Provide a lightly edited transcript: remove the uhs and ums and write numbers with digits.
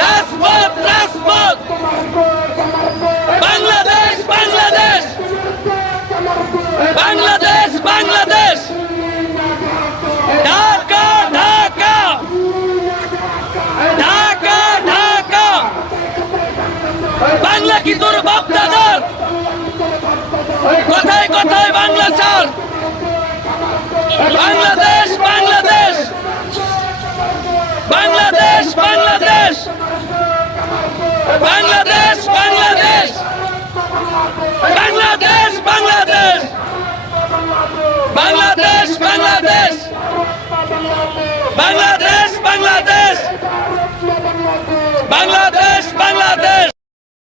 রাজপথ রাজপথ বাংলাদেশ বাংলাদেশ বাংলাদেশ বাংলাদেশ ঢাকা ঢাকা ঢাকা ঢাকা বাংলা কি তোর বাপ দাদার কথায় কথায় বাংলা চার বাংলাদেশ বাংলাদেশ বাংলাদেশ বাংলাদেশ বাংলাদেশ বাংলাদেশ বাংলাদেশ বাংলাদেশ বাংলাদেশ বাংলাদেশ বাংলাদেশ বাংলাদেশ বাংলাদেশ বাংলাদেশ